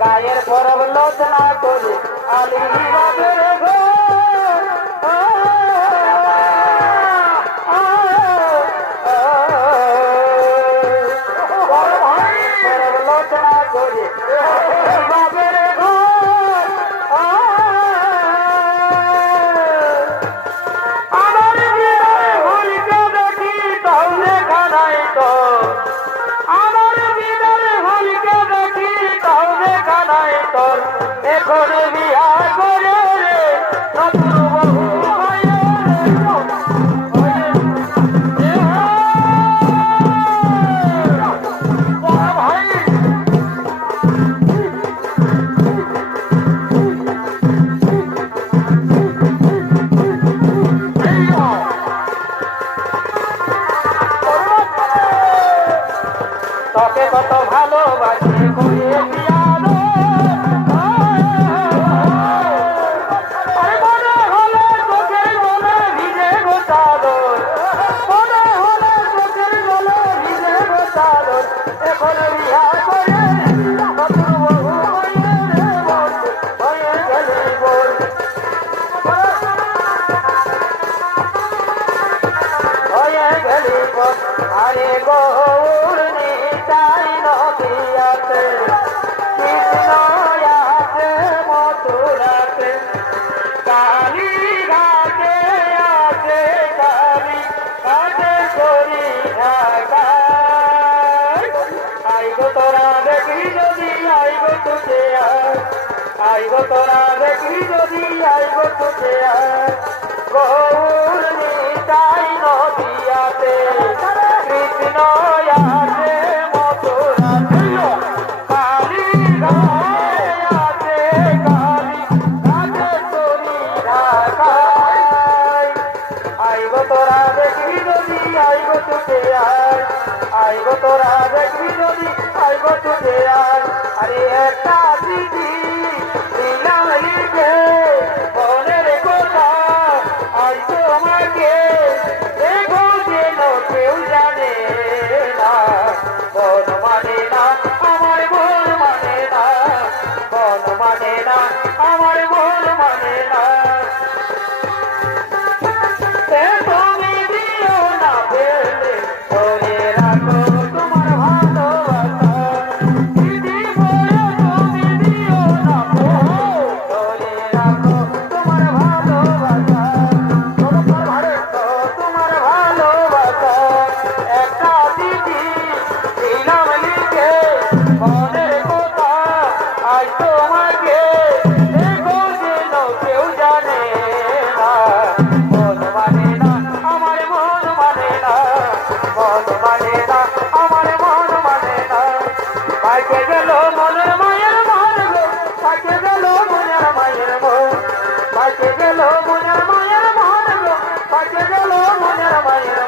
গায়ের পরব লোচনা করে আলী বাবের ঘর পরব লোচনা করে বাবের ঘর আমার হরিকে দেখ এখন বিয়া করে রে নতুন বহু হয়ে রে ভাই তোকে কত ভালোবাসি করে বিয়া রে মনে হলে চোখের জলে ভিজে গো চাদর মনে হলে চোখের জলে ভিজে গো চাদর এখন বিয়া করে নতুন বহু হয়ে রে বন্ধু হয়ে গেলে বোন হয়ে গেলি বোন আরে গৌর নিতাই নদিয়াতে কৃষ্ণ আছে মথুরাতে কালী ঘাটে আছে কালী ঘাটে করি আইগো তোরা দেখি যদি আইগো তুঝে আইগো তোরা দেখি যদি আইগো তুঝে গৌর নিতাই নদিয়াতে কৃষ্ণ আছে মথুরাতে কালী ঘাটে আছে কালী ঘাটে করি আইগো তোরা দেখি যদি আইগো তুঝে আইগো তোরা দেখি যদি আইগো তুঝে আরে একটা দিদি দিলাম লিখে মনের কথা আজ তোমাকে দেখো যেন কেউ জানে না মন মানে না আমার মন মানে না মন মানে না আমার মন মানে না তুমি দিও না ফেলে ধরে রাখো তোমার ভালোবাসা দিদি বলো তুমি দিও না ধরে রাখো তোমার ভালোবাসা তোমার ভালোবাসা একটা দিদি দিলাম লিখে মনের কথা আজ তোমাকে দেখো যেন কেউ জানে না মন মানে না আমার মন মানে না মন মানে না আমার মন মানে না পাইতে গেল মনের মায়ের মন গো পাইতে গেল মনের মায়ের মন পাইতে গেল মনের মায়ের মন গো পাইতে গেল মনের মায়ের